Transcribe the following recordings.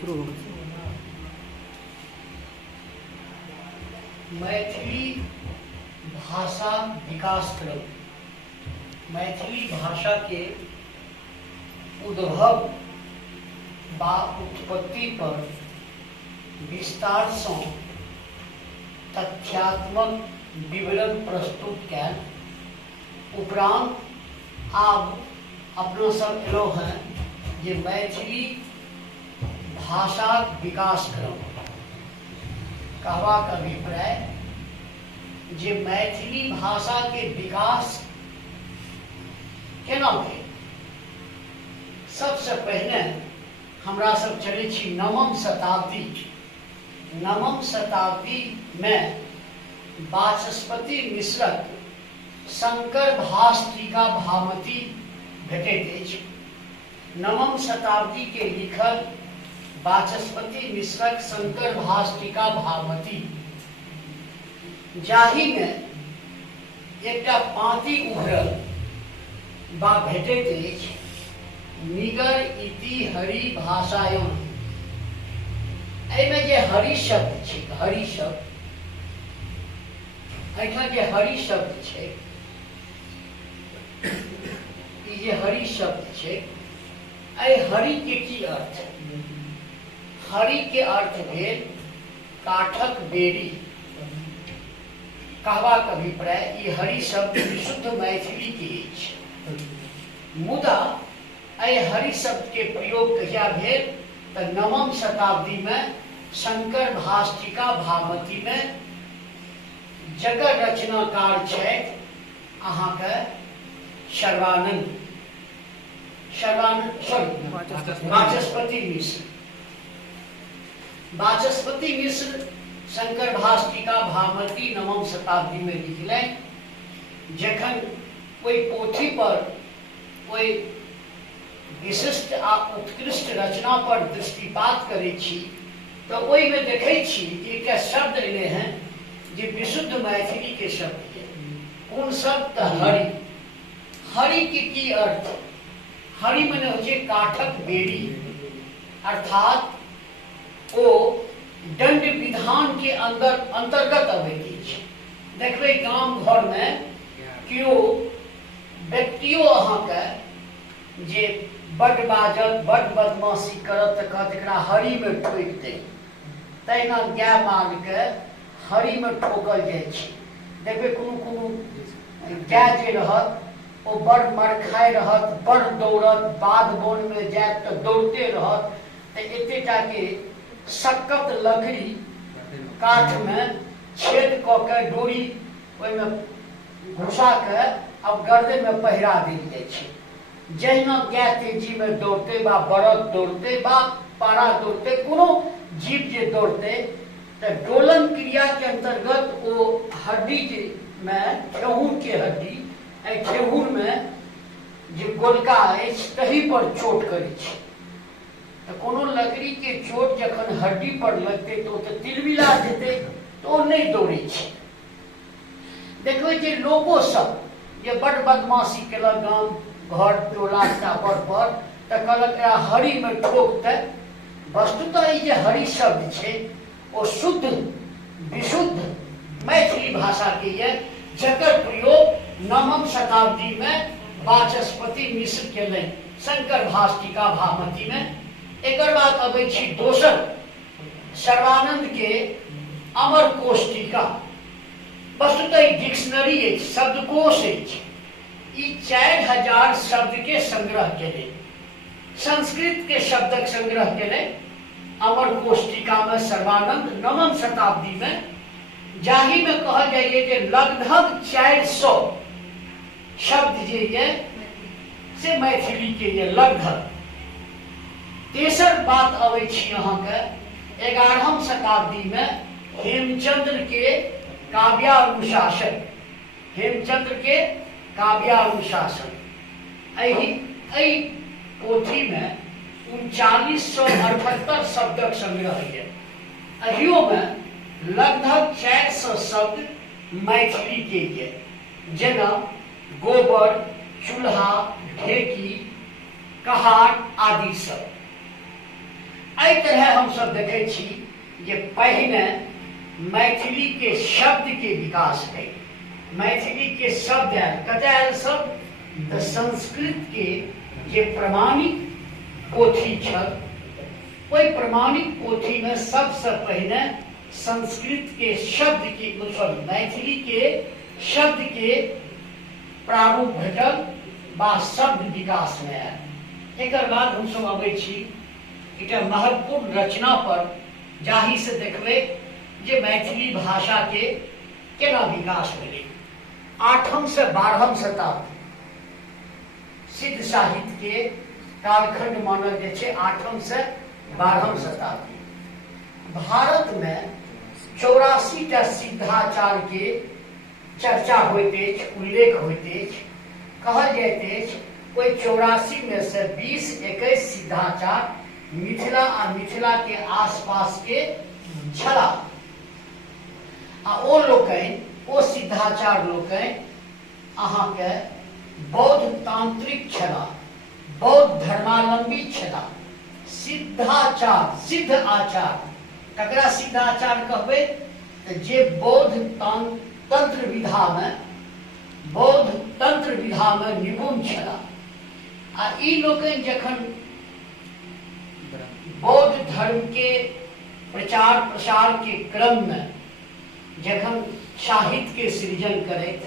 शुरू हो मैथिली भाषा विकास क्रम। मैथिली भाषा के उद्भव बा उत्पत्ति पर विस्तार से तथ्यात्मक विवरण प्रस्तुत कैल उपरांत आब अपना सब एलो हैं जे मैथिली भाषा विकास क्रम कहबाक अभिप्राय जे मैथिली भाषा के विकास केना भेल। सबसे पहले हमरा सब चले छी नवम शताब्दी। नवम शताब्दी में वाचस्पति मिश्रक शंकर भास टीका भामती भेटैत अछि। नवम शताब्दी के लिखल वाचस्पति मिश्रक शंकर भास टीका भामती, जाहि में एकटा पाँति उभरल बा भेटैत अछि, निगर इति हरि भाषायां। एहिमे जे हरि शब्द छै, हरि शब्द एहिठाम जे हरि शब्द छै, ई जे हरि शब्द छै, एहि हरि के की अर्थ? हरि के अर्थ भेल काठक बेड़ी। कहबाक अभिप्राय ई हरि शब्द विशुद्ध मैथिली के अछि। मुदा एहि हरि शब्द के प्रयोग कहिया भेल तऽ नवम शताब्दी में शंकर भास टीका भामती में जकर रचनाकार छथि अहाँके शर्वानंद वाचस्पति मिश्र। वाचस्पति मिश्र शंकर भास टीका भामती नवम शताब्दी में लिखलनि। जखन ओहि पोथी पर ओहि विशिष्ट आ उत्कृष्ट रचना पर दृष्टिपात करै छी तऽ ओहिमे देखै छी कि एकटा शब्द एले हैं जे विशुद्ध मैथिली के शब्द है। कोन शब्द? तऽ हरि। हरि के की अर्थ? हरि मने होइ छै काठक बेड़ी, अर्थात ओ दंड विधान के अंतर्गत अबैत अछि। देखबै गाम घर में केओ व्यक्तियों अहाँके जे बड बाजत, बड बदमाशी करत तऽ कहत एकरा हरि में ठोकि दे। तहिना गाय माल के हरि में ठोकल जाइ छै। देखबै कोनो गाय जे रहत ओ बड़ मरखाइ रहत, बड़ दौड़त, बाध बोन में जायत तऽ दौड़ते रहत। तऽ एतेटा के सक्कत लकड़ी काठ में छेद कऽ के डोरी ओहिमे घुसा के अब गर्दे में पहिरा देल जाइ छै। जहिना गाय तेजी में दौड़ते बा बरद दौड़ते बा पारा दौड़ते, कोनो जीव जे दौड़ते तऽ डोलन क्रिया के अंतर्गत ओ हड्डी में ठेहुन के हड्डी, एहि ठेहुन में जे गोलका अछि तही पर चोट करै छै। तऽ कोनो लकड़ी के चोट जखन हड्डी पर लगते तो तऽ तिलमिला जेतै, तो ओ नहीं दौड़ै छै। देखबै जे लोको सब जे बड़ बदमाशी केलक गाम घर टोला टापर पर तऽ कहलक एकरा हरि में ठोकतै। वस्तुतः ई जे हरि शब्द छै ओ शुद्ध विशुद्ध मैथिली भाषा के ये, जकर प्रयोग नवम शताब्दी में वाचस्पति मिश्र केलनि शंकर भास टीका भामती में। एकर बाद अबै छी दोसर सर्वानंद के अमर कोश टीका। वस्तुतः ई डिक्शनरी अछि, शब्दकोश अछि। ई 4000 शब्द के संग्रह केले, संस्कृत के शब्दक संग्रह केले अमर कोश टीका में सर्वानंद नवम शताब्दी में, जाहि में कहल जाइए कि लगभग 400 शब्द जे ये से मैथिली के ये लगभग। तेसर बात अबै छी अहाँके 11वीं शताब्दी में हेमचंद्र के काव्यानुशासन। हेमचंद्र के काव्यानुशासन एहि पोथी में 3978 शब्दक संग्रह है। अहियो में लगभग 400 शब्द मैथिली के ये, जेना गोबर, चूल्हा, ढेकी, कहार आदि सब। एहि तरह हम सब देखे छी जे पहिने मैथिली के शब्द के विकास भेल। मैथिली के शब्द आयल, कतय आयल शब्द? तऽ संस्कृत के जे प्रमाणिक पोथी छल, ओहि प्रमाणिक पोथी में सबसे पहिने संस्कृत के शब्द के मैथिली के शब्द के प्रारूप भेटल बा शब्द विकास में आयल। एक बाद हम सब अबै छी एकटा महत्वपूर्ण रचना पर, जाहि से देखबै जे मैथिली भाषा के केना विकास भेलै। 8वीं से 12वीं शताब्दी सिद्ध साहित्य के कालखंड मानल जाइ छै। 8वीं से 12वीं शताब्दी भारत में 84टा सिद्धाचार्य के चर्चा होइत अछि, उल्लेख होइत अछि। कहल जाइत अछि ओहि 84 में से 20-21 सिद्धाचार्य मिथिला आ मिथिला के आसपास के छलाह। आ ओ लोकनि, ओ सिद्धाचार्य लोकनि अहाँके बौद्ध तांत्रिक छलाह, बौद्ध धर्मावलंबी छलाह। सिद्धाचार्य, सिद्ध आचार्य, ककरा सिद्धाचार्य कहबै? जे बौद्ध तंत्र विधा में, बौद्ध तंत्र विधा में निपुण छलाह। आ ई लोकनि जखन बौद्ध धर्म के प्रचार प्रसार के क्रम में जखन साहित्य के सृजन करैत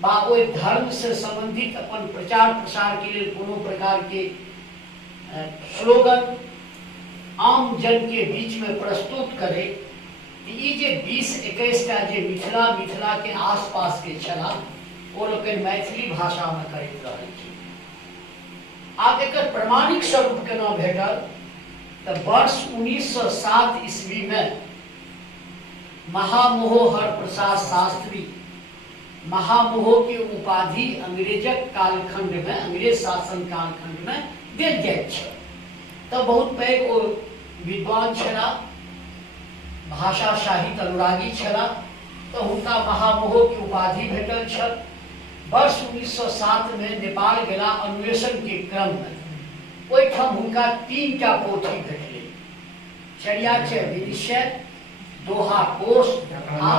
बा ओहि धर्म से संबंधित अपन प्रचार प्रसार के लिए कोनो प्रकार के स्लोगन आम जन के बीच में प्रस्तुत करे, ई जे 20-21टा जे मिथिला मिथिला के आसपास के छलाह, ओ लोग मैथिली भाषा में करैत रहल छी। आब एकर प्रमाणिक स्वरूप केना भेटल? तऽ वर्ष 1907 ईस्वी में महामहोहर प्रसाद शास्त्री, महामहो के उपाधि अंग्रेजक कालखंड में, अंग्रेज शासन कालखंड में देल जाइत छल। तऽ बहुत पैघ ओ विद्वान छलाह, भाषा साहित्य अनुरागी छलाह, तऽ हुनका महामहो के उपाधि भेटल छल। वर्ष 1907 में नेपाल गेला अन्वेषण के क्रम में ओहिठाम हुनका 3टा पोथी भेटलै। चर्याचर्य विनिश्चय, दोहा कोश आ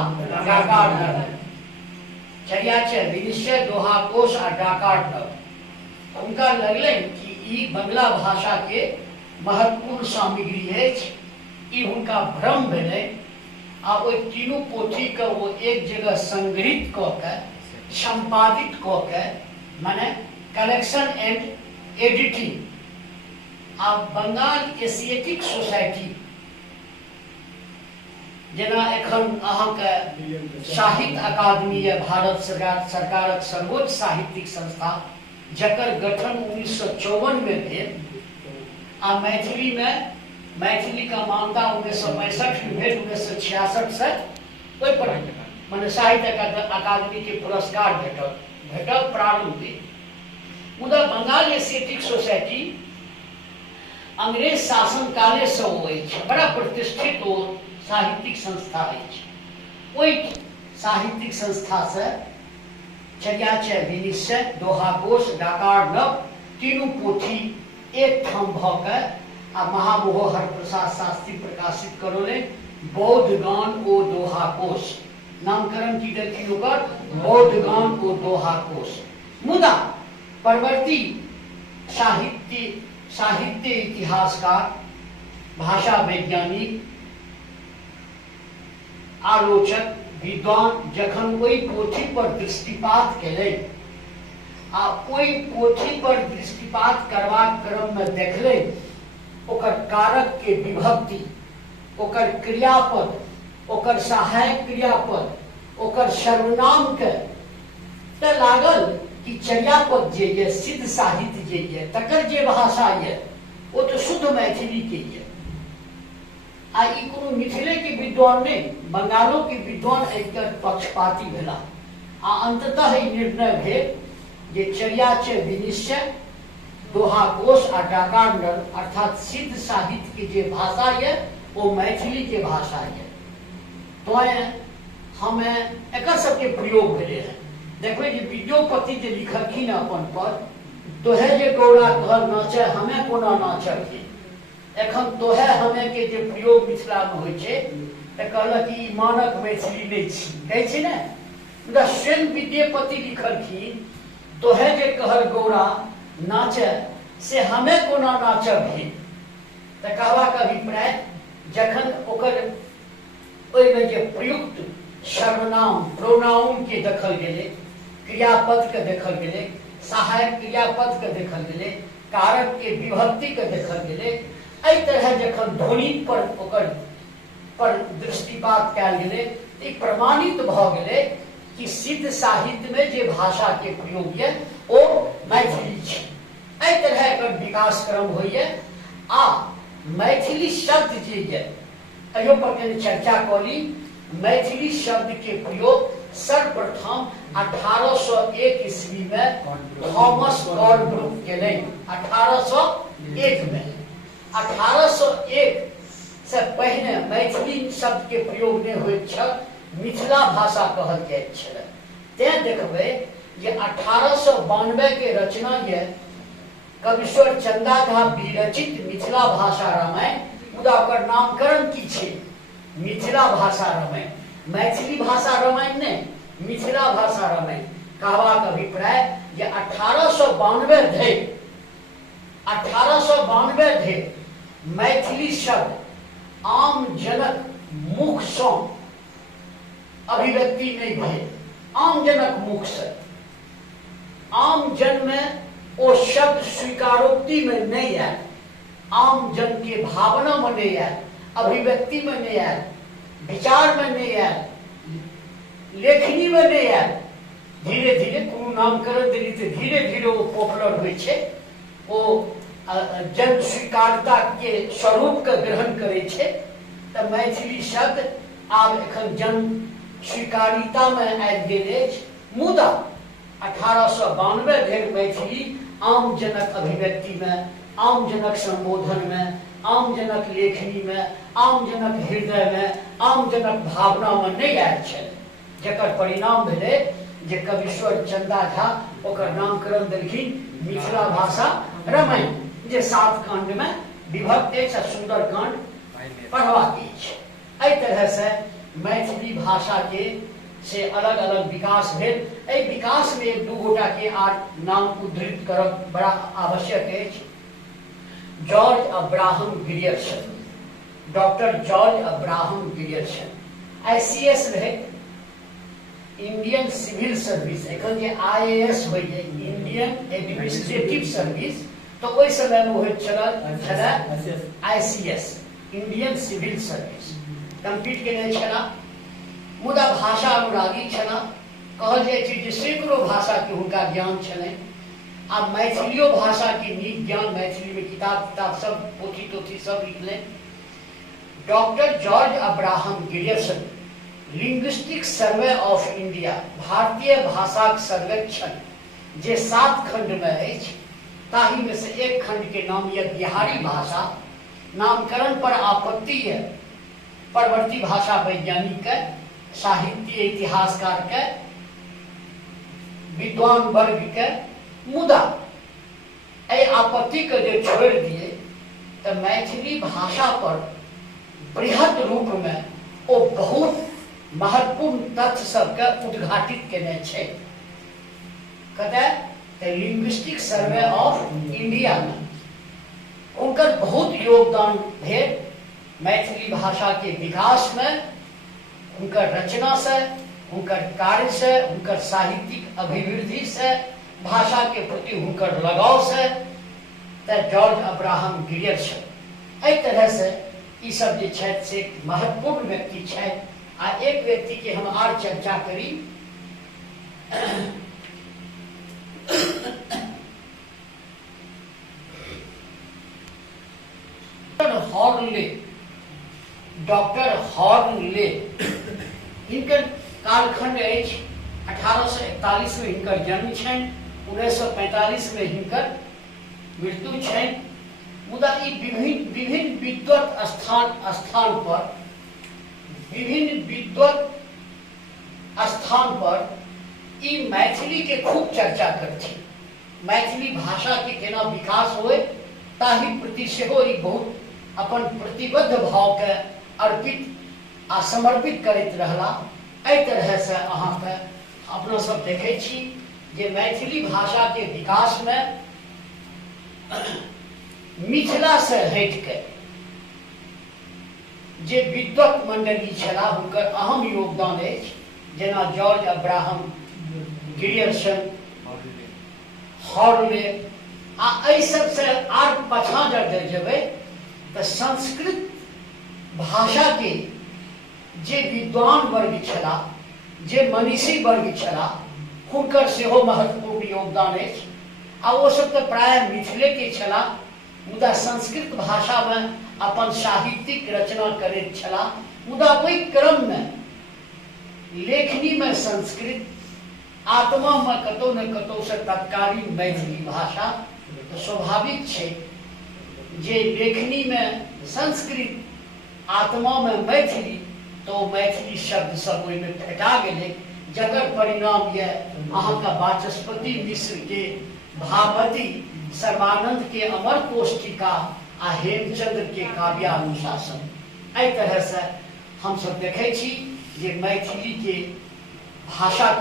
डाकार नव। चर्याचर्य विनिश्चय, दोहा कोश आ डाकार नव। हुनका लगलनि कि ई बंगला भाषा के महत्वपूर्ण सामग्री अछि। ई हुनका भ्रम भेलै आ ओहि तीनू पोथी के वो एक जगह संग्रहित कऽ के, संपादित कऽ के, माने कलेक्शन एंड एडिटिंग आ बंगाल एशिएटिक सोसाइटी, जेना एखन अहाँके साहित्य अकादमी है, भारत सरकारक सर्वोच्च साहित्यिक संस्था, जकर गठन 1954 में भेल। आ मैथिली में, मैथिली का मान्यता 1965 में भेल, 1966 से ओहि पर माने साहित्य अकादमी के पुरस्कार भेटल प्रारंभिक। मुदा बंगाल एशिएटिक सोसाइटी अंग्रेज शासन काले से अछि, बड़ा प्रतिष्ठित ओ साहित्यिक संस्था अछि। ओहि साहित्यिक संस्था से चर्याचर्य विनिश्चय, दोहा कोश, डाकार नव तीनू पोथी एक ठाम भऽ के आ महामहोहर प्रसाद शास्त्री प्रकाशित करौले। बौद्ध गान ओ दोहा कोश, नामकरण की देलखिन ओकर, बौद्ध गान ओ दोहा कोश। मुदा परवर्ती साहित्य इतिहासकार, भाषा वैज्ञानिक, आलोचक, विद्वान जखन ओहि पोथी पर दृष्टिपात केलै आ ओहि पोथी पर दृष्टिपात करबाक क्रम में देखलै ओकर कारक के विभक्ति, ओकर क्रियापद, ओकर सहायक क्रियापद, ओकर सर्वनाम के, तऽ लागल कि चर्यापद जे ये, सिद्ध साहित्य जे ये, तकर जे भाषा ये वो तो शुद्ध मैथिली के ये। आ ई कोनो मिथिले के विद्वान नहीं, बंगालो के विद्वान एकर पक्षपाती भेला। आ अंततः ई निर्णय भेल जे चर्याचर्य विनिश्चय, दोहा कोश आ डाकार नव अर्थात सिद्ध साहित्य के जे भाषा ये वो मैथिली के भाषा ये। तो हमें एकर सबके प्रयोग भेले हैं। देखबै जे विद्योपति जे लिखलखिन अपन पर, तोहे जे गौरा कहल नाचे हमें कोना नाचब, एखन तोहे हमें के जे प्रयोग मिथिला में होइ छै त कहलक कि मानक मैथिली नहीं छी, कहै छै ने। मुदा स्वयं विद्यापति लिखलखिन तोहे जे कहर गौरा नाचे से हमें कोना नाचब ही। त कहबाक अभिप्राय जखन ओकर ओहिमे जे प्रयुक्त सर्वनाम प्रोनाउन के देखल गेलै, क्रियापद के देखल गेलै, सहायक क्रियापद के देखल गेलै, कारक के विभक्ति के देखल गेलै, एहि तरह जखन ध्वनि पर ओकर पर दृष्टिपात कयल गेलै तऽ ई प्रमाणित भऽ गेलै कि सिद्ध साहित्य में जे भाषा के प्रयोग ये ओ मैथिली छै। एहि तरह एकर विकास क्रम होइए आ मैथिली शब्द जे ये अहियो पर कनि चर्चा करी। मैथिली शब्द के प्रयोग सर्वप्रथम 1801 ईस्वी में थॉमस कॉलब्रुक केले। 1801 में 1801 से पहिने मैथिली शब्द के प्रयोग नहीं होइत छल, मिथिला भाषा कहल जाइत छल। तें देखबै जे 1892 के रचना ये कविश्वर चंदा झा विरचित मिथिला भाषा रामायण, मुदा ओकर नामकरण की छै मिथिला भाषा रामायण, मैथिली भाषा रामायण नहीं, मिथिला भाषा रामायण। कहबाक अभिप्राय जे 1892 धरि मैथिली शब्द आम जनक मुख से अभिव्यक्ति नहीं भेल। आम जनक मुख से आम जन में ओ शब्द स्वीकारोक्ति में नहीं आयल, आम जन के भावना में नहीं आयल, अभिव्यक्ति में नहीं आयल, विचार में नहीं आयल, लेखनी में नहीं आयल। धीरे धीरे कोनो नामकरण देली तो धीरे धीरे वो पॉपुलर हुई छे, वो जन स्वीकारता के स्वरूप के ग्रहण करे छे। तो मैथिली शब्द आब एखन जन स्वीकारिता में आबि गेल अछि। मुदा 1892 धरि मैथिली आम जनक अभिव्यक्ति में, आम जनक संबोधन में, आम जनक लेखनी में, आम जनक हृदय में, आम जनक भावना में नहीं आयल छल। जकर परिणाम भेलै जे कविश्वर चंदा झा ओकर नामकरण देलखिन मिथिला भाषा रामायण, जे 7 कांड में विभक्त अछि, सुंदर कांड पढ़बाक अछि। एहि तरह से मैथिली भाषा के से अलग अलग विकास भेल। एहि विकास में एक दू गोटा के आर नाम उद्धृत करब बड़ा आवश्यक अछि। George Abraham Grierson, doctor George Abraham Grierson ICS रहे, इंडियन सिविल सर्विस, एखन जे IAS होय है इंडियन एडमिनिस्ट्रेटिव सर्विस, तो ओहि समय में होइत छल ICS Indian civil service complete केने छला। मुदा भाषा अनुरागी छला, कहल जाय छै जे सैकड़ों भाषा के हुनका ज्ञान छलनि आ मैथिलियो भाषा के नीक ज्ञान, मैथिली में किताब सब पोथी तोथी सब लिखले। Doctor George Abraham Grierson linguistic survey of India, भारतीय भाषा सर्वेक्षण जे 7 खंड में अछि, ताहि में से एक खंड के नाम यह बिहारी भाषा। नामकरण पर आपत्ति है परवर्ती भाषा वैज्ञानिक के, साहित्य इतिहासकार के, विद्वान वर्ग के। मुदा ए आपत्ति के जे छोड़ दिए तो मैथिली भाषा पर बृहद रूप में ओ बहुत महत्वपूर्ण तथ्य सबके उद्घाटित केने छै। कतय लिंग्विस्टिक सर्वे ऑफ इंडिया में उनकर बहुत योगदान भेल मैथिली भाषा के विकास में। उनकर रचना से, उनकर कार्य से, उनकर साहित्यिक अभिवृद्धि से, भाषा के प्रति उनकर लगाव से, जॉर्ज अब्राहम ग्रियर्सन एहि तरह से ई सब जे छथि से महत्वपूर्ण व्यक्ति छथि। आ एक व्यक्ति के हम आर चर्चा करी, हॉर्नले, डॉक्टर हॉर्नले, हिनकर कालखंड अछि 1841 में हिनकर जन्म छनि, 1945 में हिनकर मृत्यु छनि। मुदा ई विभिन्न विद्वत स्थान पर ई मैथिली के खूब चर्चा करथिन। मैथिली भाषा के केना विकास होए ताहि प्रति सेहो ई बहुत अपन प्रतिबद्ध भाव के अर्पित आ समर्पित करैत रहला। एहि तरह से अहाँके अपना सब देखै छी जे मैथिली भाषा के विकास में मिथिला से हटि के जे विद्वत मंडली छला हुनकर अहम योगदान अछि, जेना जॉर्ज अब्राहम, ग्रियर्सन, हॉर्ले आ एहि सबसे आर पाछा जब जेबै तो संस्कृत भाषा के जे विद्वान वर्ग छला, जे मनीषी वर्ग छला, हुनकर सेहो महत्वपूर्ण योगदान अछि। आ वो सब तो प्राय मिथिले के छला, मुदा संस्कृत भाषा में अपन साहित्यिक रचना करैत छला। मुदा ओहि क्रम में लेखनी में संस्कृत, आत्मा में कतौ न कतौ से तत्कालीन मैथिली भाषा। तो स्वाभाविक है जे लेखनी में संस्कृत, आत्मा में मैथिली, तो मैथिली शब्द सब ओहिमे फेटा गेलै, जकर परिणाम ये अहाँका वाचस्पति मिश्र के भावती, सर्वानंद के अमर कोष्ठिका आ हेमचंद्र के काव्यानुशासन। एहि तरह से हम सब देखै छी जे मैथिली भाषा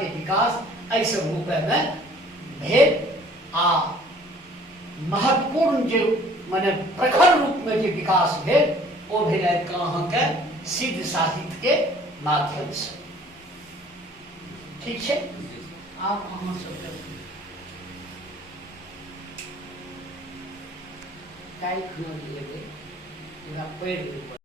के विकास एहि सब रूप में भेल आ महत्वपूर्ण जो माने प्रखर रूप में जो विकास भेल ओ भेल अहाँके सिद्ध साहित्य के माध्यम से। ठीक है, आप अहाँ सब काल्हि खुना जे एबै पूरा पढ़ि लेबै।